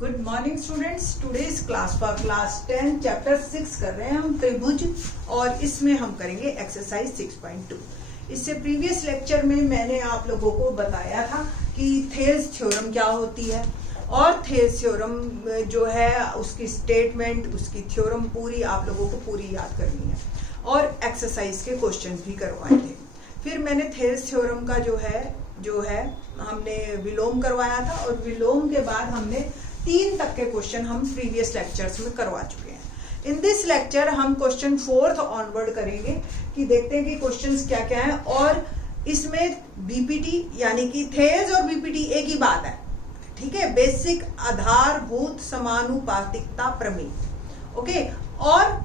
Good morning students. Today's class for class 10 chapter 6 कर रहे हैं हम त्रिभुज, और इसमें हम करेंगे एक्सरसाइज 6.2। इससे प्रीवियस लेक्चर में मैंने आप लोगों को बताया था कि थेल्स थ्योरम क्या होती है, और थेल्स थ्योरम जो है उसकी स्टेटमेंट, उसकी थ्योरम पूरी आप लोगों को पूरी याद करनी है, और एक्सरसाइज के क्वेश्चंस भी करवाए थे। फिर मैंने थेल्स थ्योरम का जो है हमने विलोम करवाया था, और विलोम के बाद हमने 3 तक के क्वेश्चन हम प्रीवियस लेक्चर्स में करवा चुके हैं। इन दिस लेक्चर हम क्वेश्चन 4 ऑनवर्ड करेंगे कि देखते हैं कि क्वेश्चंस क्या क्या हैं, और इसमें बीपीटी यानी कि थेल्स और बीपीटी एक ही बात है, ठीक है। बेसिक आधारभूत समानुपातिकता प्रमेय, ओके। और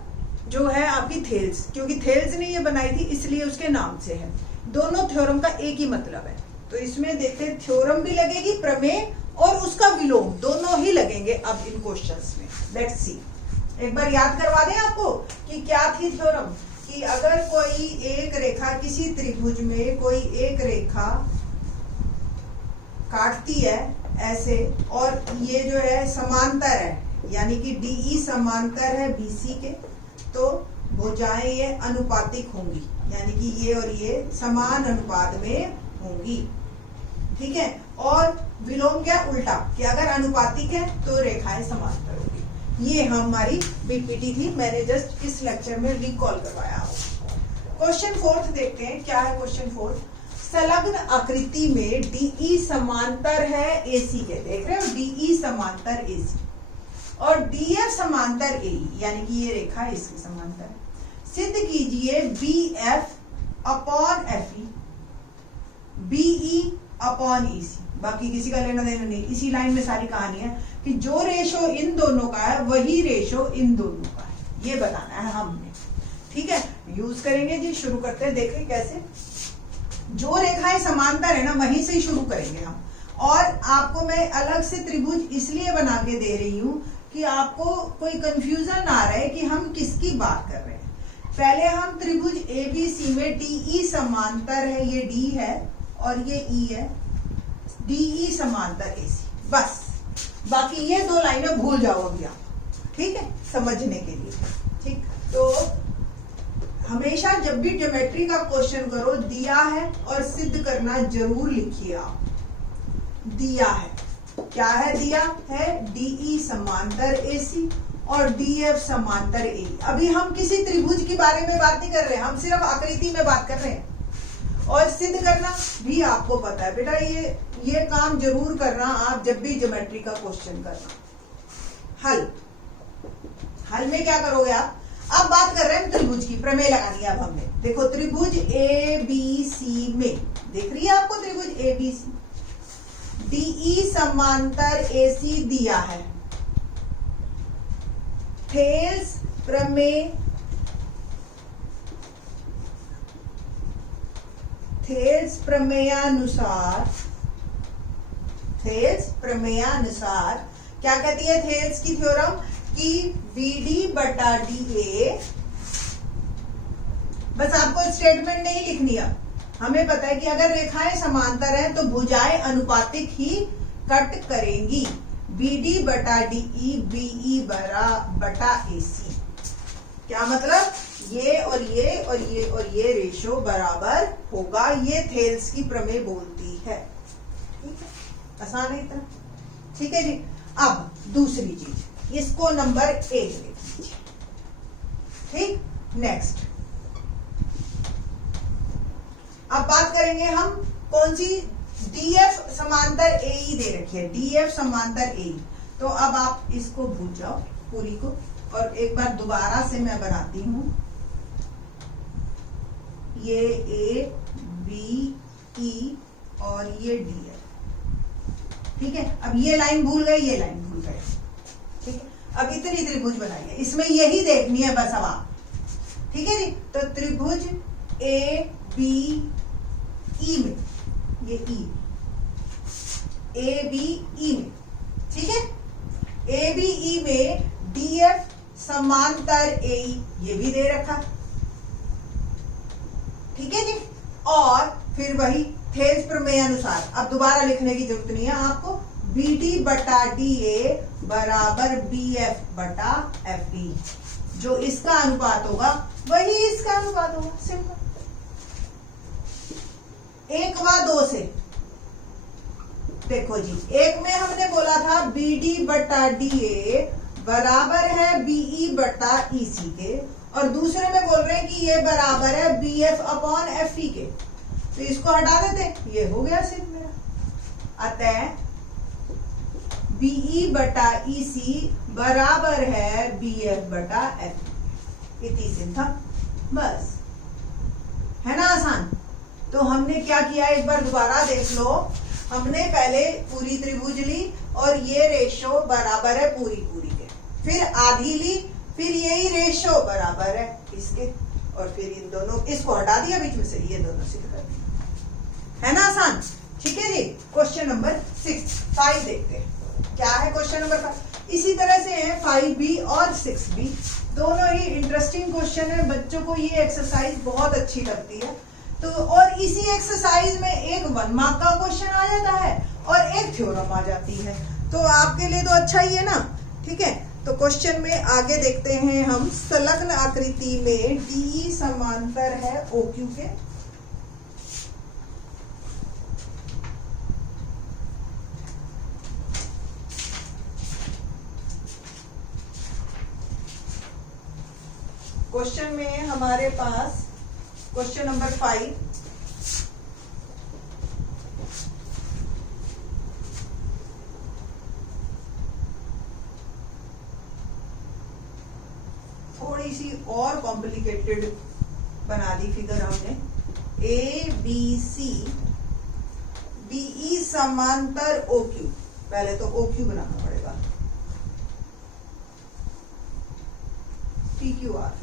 जो है आपकी थेल्स, क्योंकि थेल्स ने ये बनाई थी इसलिए उसके नाम से है। दोनों थ्योरम का एक ही मतलब है, तो इसमें देखते हैं थ्योरम भी लगेगी, प्रमेय और उसका विलोम दोनों ही लगेंगे अब इन क्वेश्चंस में। लेट्स सी, एक बार याद करवा दें आपको कि क्या थी थ्योरम, कि अगर कोई एक रेखा किसी त्रिभुज में कोई एक रेखा काटती है ऐसे, और ये जो है समांतर है, यानी कि DE समांतर है BC के, तो भुजाएं ये अनुपातिक होंगी, यानी कि ये और ये समान अनुपात में होंगी, ठीक है। और विलोम क्या, उल्टा, कि अगर अनुपातिक है तो रेखाएं समांतर होगी। ये हमारी बीपीटी थी, मैंने जस्ट इस लेक्चर में रिकॉल करवाया हो। क्वेश्चन 4 देखते हैं क्या है। क्वेश्चन 4, संलग्न आकृति में DE समांतर है AC के, देख रहे हो, DE समांतर AC और DF समांतर AE, यानी कि ये रेखा इसके समांतर है। सिद्ध कीजिए BF upon FE BE upon EC। बाकी किसी का लेना देना नहीं, इसी लाइन में सारी कहानी है कि जो रेशो इन दोनों का है वही रेशो इन दोनों का है, ये बताना है हमने, ठीक है। यूज करेंगे जी, शुरू करते हैं, देखें कैसे। जो रेखाएं समांतर है ना, वहीं से ही शुरू करेंगे हम। और आपको मैं अलग से त्रिभुज इसलिए बना के दे रही हूं कि आपको कोई कंफ्यूजन आ रहा है कि हम किसकी बात कर रहे हैं। पहले हम त्रिभुज ABC में DE समांतर है, ये D है और ये E है, DE समांतर AC, बस। बाकी ये 2 लाइनें भूल जाओ अभी आप, ठीक है, समझने के लिए, ठीक। तो हमेशा जब भी ज्योमेट्री का क्वेश्चन करो, दिया है और सिद्ध करना जरूर लिखिए आप। दिया है, क्या है, दिया है DE समांतर AC और DF समांतर AE। अभी हम किसी त्रिभुज के बारे में बात नहीं कर रहे हैं, हम सिर्फ आकृति में बात कर रहे हैं। और सिद्ध करना भी आपको पता है बेटा, ये काम जरूर करना आप जब भी ज्योमेट्री का क्वेश्चन करना। हल में क्या करोगे आप, अब बात कर रहे हैं त्रिभुज की, प्रमेय लगानी है अब हमने। देखो त्रिभुज ABC में, देख रही है आपको त्रिभुज ABC, DE समांतर AC दिया है। थेल्स प्रमेय, थेल्स प्रमेयानुसार क्या कहती है थेल्स की थ्योरम, कि BD बटा DA, बस आपको स्टेटमेंट नहीं लिखनी है, हमें पता है कि अगर रेखाएं समांतर हैं तो भुजाएं अनुपातिक ही कट करेंगी। BD बटा DE BE बटा AC, क्या मतलब, ये और ये और ये और ये रेशो बराबर होगा, ये थेल्स की प्रमेय बोलती है, ठीक है। आसान है इतना, ठीक है जी। अब दूसरी चीज, इसको नंबर 1 लिख लीजिए, ठीक। नेक्स्ट, अब बात करेंगे हम कौन सी, DF समांतर AE दे रखी है, DF समांतर AE। तो अब आप इसको भूल जाओ पूरी को, और एक बार दोबारा से मैं बनाती हूं, ये A B E और ये D है, ठीक है। अब ये लाइन भूल गए, ये लाइन भूल गए, ठीक है। अब इतनी त्रिभुज बनाई है, इसमें यही देखनी है बस अब आप, ठीक है जी। तो त्रिभुज ABE में, ये ABE में, ठीक है। ABE में DF समांतर AE, ये भी दे रखा, ठीक है जी। और फिर वही थेल्स प्रमेय अनुसार, अब दोबारा लिखने की जरूरत नहीं है आपको, बी डी बटा डी ए बराबर बी एफ बटा एफ ई। जो इसका अनुपात होगा वही इसका अनुपात होगा, सिंपल। 1 व 2 से देखो जी, एक में हमने बोला था बी डी बटा डी ए बराबर है बीई बटा ईसी के, और दूसरे में बोल रहे हैं कि ये बराबर है B F upon F E के। तो इसको हटा देते, ये हो गया सिर्फ मेरा। अतः बीई बटा ईसी बराबर है बी एफ बटा एफ। इतनी सिंपल, बस, है ना आसान। तो हमने क्या किया, एक बार दोबारा देख लो। हमने पहले पूरी त्रिभुज ली और ये रेशो बराबर है पूरी पूरी के, फिर आधी ली, फिर यही रेशो बराबर है इसके, और फिर इन दोनों, इसको हटा दिया बीच में से, ये दोनों सिद्ध कर दिया, है ना आसान। ठीक है जी। क्वेश्चन नंबर 5 देखते हैं क्या है। क्वेश्चन नंबर 5 इसी तरह से है, 5B और 6B दोनों ही इंटरेस्टिंग क्वेश्चन है। बच्चों को ये एक्सरसाइज बहुत अच्छी लगती है। तो और इसी एक्सरसाइज में एक 1 मार्क का क्वेश्चन आ जाता है और एक थ्योरम आ जाती है, तो आपके लिए तो अच्छा ही है ना। ठीक है, तो क्वेश्चन में आगे देखते हैं हम। संलग्न आकृति में डीई समांतर है ओक्यू के। क्वेश्चन में हमारे पास क्वेश्चन नंबर 5 थोड़ी सी और कॉम्प्लिकेटेड बना दी फिगर हमने। ए बी सी डीई समांतर ओ क्यू, पहले तो ओ क्यू बनाना पड़ेगा, पी क्यू आर।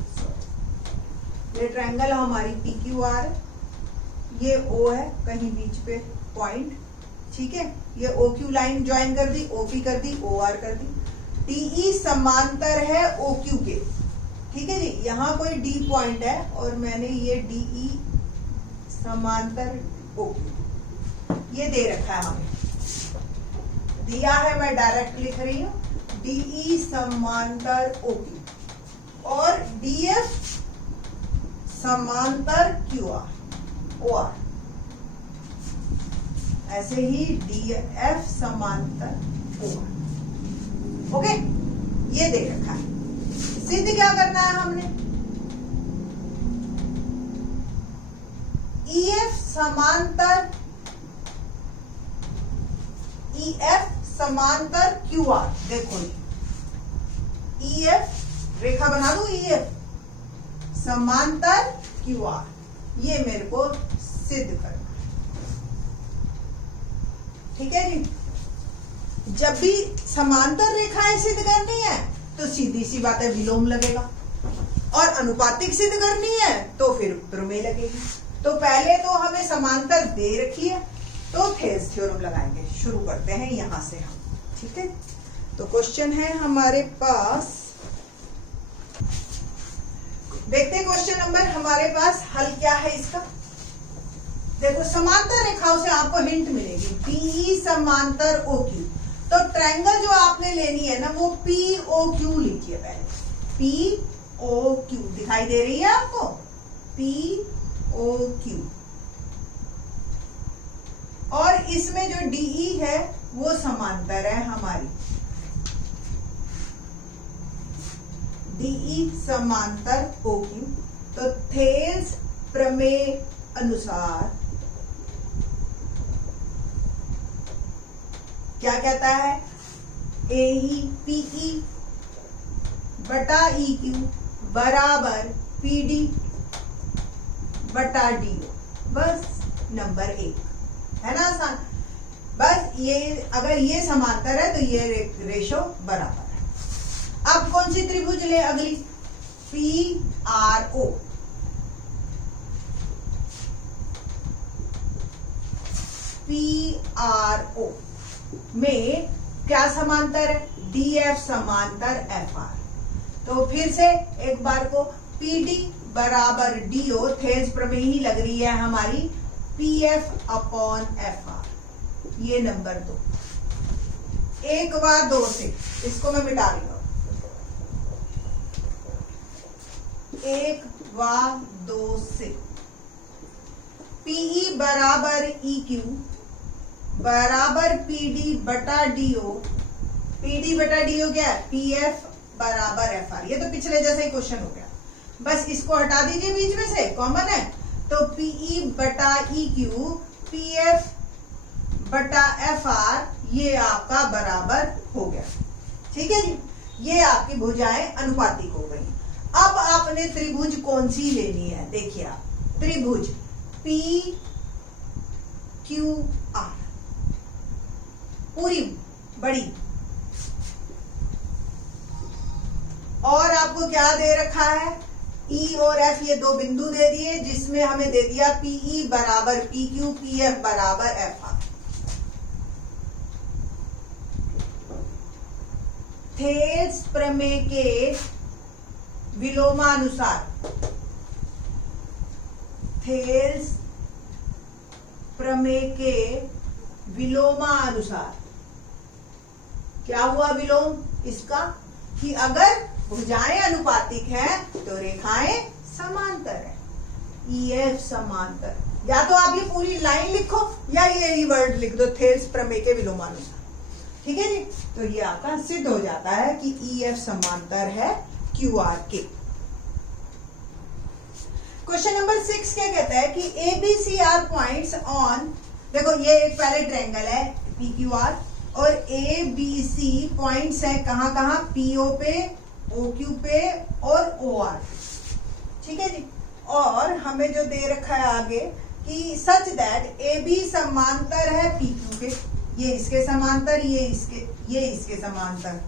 ये ट्रायंगल हमारी पी क्यू आर, ये ओ है कहीं बीच पे पॉइंट। ठीक है, ये ओ क्यू लाइन ज्वाइन कर दी, ओ पी कर दी, ओ आर कर दी। डीई समांतर है ओ क्यू के। ठीक है जी, यहाँ कोई डी पॉइंट है और मैंने ये डीई समांतर ओ क्यू ये दे रखा है, हमें दिया है, मैं डायरेक्ट लिख रही हूं डीई समांतर ओ क्यू, और डीएफ समांतर क्यू आर ओ आर, ऐसे ही डीएफ समांतर ओ आर। ओके, ये दे रखा है। सिद्ध क्या करना है हमने, ईएफ समांतर क्यू आर। देखो ईएफ, रेखा बना दू, ईएफ समांतर क्यू आर, ये मेरे को सिद्ध करना है। ठीक है जी। जब भी समांतर रेखाएं सिद्ध करनी है तो सीधी सी बात है विलोम लगेगा, और अनुपातिक सिद्ध करनी है तो फिर प्रमेय लगेगी। तो पहले तो हमें समांतर दे रखी है, तो थेल्स थ्योरम लगाएंगे। शुरू करते हैं यहां से हम। ठीक है, तो क्वेश्चन है हमारे पास, देखते हैं क्वेश्चन नंबर हमारे पास हल क्या है इसका। देखो, समांतर रेखाओं से आपको हिंट मिलेगी, डीई समांतर ओ क्यू। तो ट्रायंगल जो आपने लेनी है ना, वो पी ओ क्यू लिखिए पहले। पी ओ क्यू दिखाई दे रही है आपको, पी ओ क्यू। और इसमें जो डीई है वो समांतर है हमारी, डीई समांतर ओ क्यू। तो थेल्स प्रमेय अनुसार क्या कहता है, ए ई पी ई बटा ई क्यू बराबर पी डी बटा डी ओ। बस नंबर 1, है ना आसान। बस ये, अगर ये समांतर है तो ये रेशो बराबर है। अब कौन सी त्रिभुज ले अगली, P R O. P R O में क्या समांतर है, डी एफ समांतर एफ आर। तो फिर से एक बार को पी डी बराबर डी ओ, थेल्स प्रमेय ही लग रही है हमारी, P F upon F R, ये नंबर 2। 1 व 2 से, इसको मैं मिटा रही हूँ, 1 व 2 से PE बराबर EQ बराबर PD बटा DO, PD बटा DO क्या है, PF बराबर FR। ये तो पिछले जैसा ही क्वेश्चन हो गया, बस इसको हटा दीजिए बीच में से, कॉमन है, तो PE बटा EQ PF बटा FR ये आपका बराबर हो गया। ठीक है जी, ये आपकी भुजाएं अनुपातिक हो गई। अब आपने त्रिभुज कौन सी लेनी है, देखिए आप त्रिभुज PQR पूरी बड़ी, और आपको क्या दे रखा है, E और F ये दो बिंदु दे दिए, जिसमें हमें दे दिया PE बराबर PQ PF बराबर FR। थेल्स प्रमेय के विलोमानुसार, थेल्स प्रमेय के विलोमानुसार क्या हुआ विलोम इसका, कि अगर भुजाएं अनुपातिक हैं तो रेखाएं समांतर है, EF समांतर। या तो आप ये पूरी लाइन लिखो या ये वर्ड लिख दो, थेल्स प्रमेय के विलोमानुसार। ठीक है जी, तो ये आपका सिद्ध हो जाता है कि EF समांतर है QR के। क्वेश्चन नंबर 6 क्या कहता है कि ABCR पॉइंट्स ऑन, देखो ये एक पहले ट्रायंगल है PQR और ABC पॉइंट्स है कहां कहां, PO पे, OQ पे और OR। ठीक है जी, और हमें जो दे रखा है आगे कि सच दैट AB समांतर है PQ के, ये इसके समांतर, ये इसके समांतर,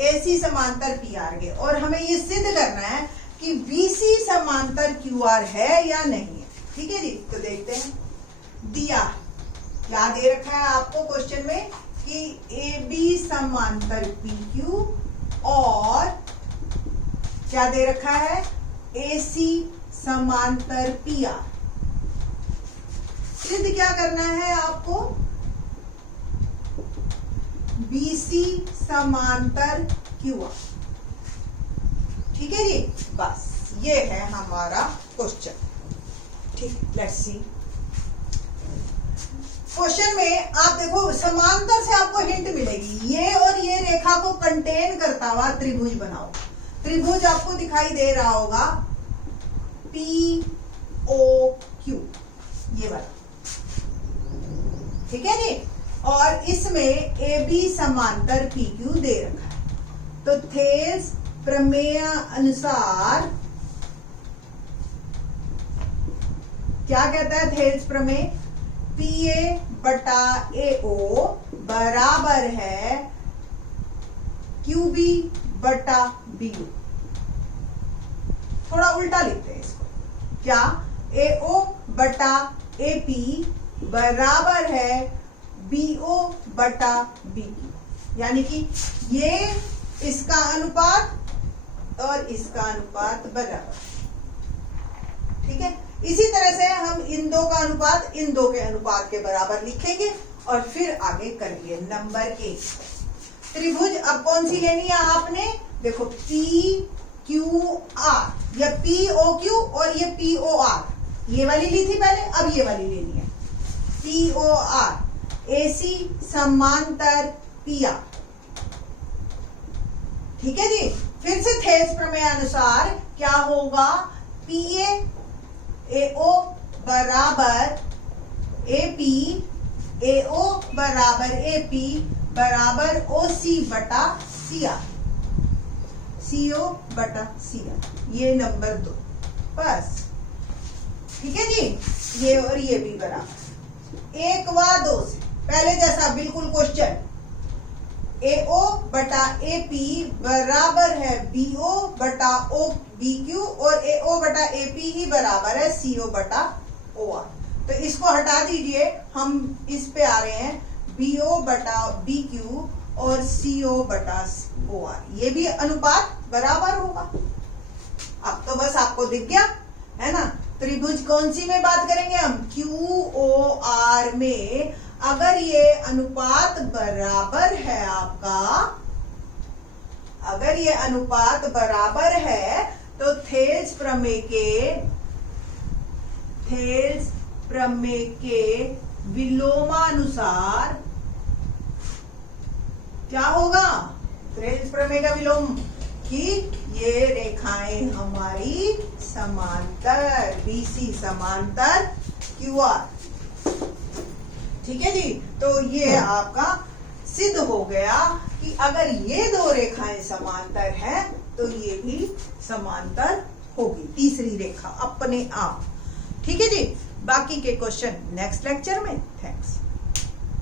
AC समांतर PR के, और हमें ये सिद्ध करना है कि BC समांतर QR है या नहीं है। ठीक है जी, तो देखते हैं, दिया क्या दे रखा है आपको क्वेश्चन में कि AB समांतर PQ और क्या दे रखा है, AC समांतर PR। सिद्ध क्या करना है आपको, BC समांतर QR। ठीक है जी, बस ये है हमारा क्वेश्चन। ठीक, लेट्स सी। क्वेश्चन में आप देखो समांतर से आपको हिंट मिलेगी, ये और ये रेखा को कंटेन करता हुआ त्रिभुज बनाओ। त्रिभुज आपको दिखाई दे रहा होगा POQ, ये वाला। ठीक है जी, और इसमें AB समांतर PQ दे रखा है। तो थेल्स प्रमेय अनुसार क्या कहता है थेल्स प्रमेय, PA बटा AO बराबर है QB बटा BO। थोड़ा उल्टा लिखते हैं इसको, क्या, AO बटा AP बराबर है BO बटा BQ, यानी कि ये इसका अनुपात और इसका अनुपात बराबर। ठीक है, इसी तरह से हम इन दो का अनुपात इन दो के अनुपात के बराबर लिखेंगे और फिर आगे करेंगे। नंबर 1, त्रिभुज अब कौन सी लेनी है आपने, देखो PQR या POQ और ये POR, ये वाली ली थी पहले, अब ये वाली लेनी है POR, AC समांतर PR। ठीक है जी, फिर से थेल्स प्रमेय अनुसार क्या होगा, PA AO बराबर AP, AO बराबर AP बराबर OC बटा CR, CO बटा CR, ये नंबर 2, बस। ठीक है जी, ये और ये भी बराबर 1 व 2 से, पहले जैसा बिल्कुल क्वेश्चन, AO बटा AP बराबर है BO बटा BQ और AO बटा AP ही बराबर है CO बटा OR। तो इसको हटा दीजिए, हम इस पे आ रहे हैं BO बटा BQ और CO बटा OR, ये भी अनुपात बराबर होगा। अब तो बस आपको दिख गया है ना। त्रिभुज कौन सी में बात करेंगे हम, QOR में अगर ये अनुपात बराबर है आपका, अगर ये अनुपात बराबर है तो थेल्स प्रमेय के विलोमानुसार क्या होगा? थेल्स प्रमेय का विलोम कि ये रेखाएं हमारी समांतर, बीसी समांतर क्यूआर। ठीक है जी, तो ये आपका सिद्ध हो गया कि अगर ये दो रेखाएं समांतर हैं तो ये भी समांतर होगी, तीसरी रेखा अपने आप। ठीक है जी, बाकी के क्वेश्चन नेक्स्ट लेक्चर में। थैंक्स।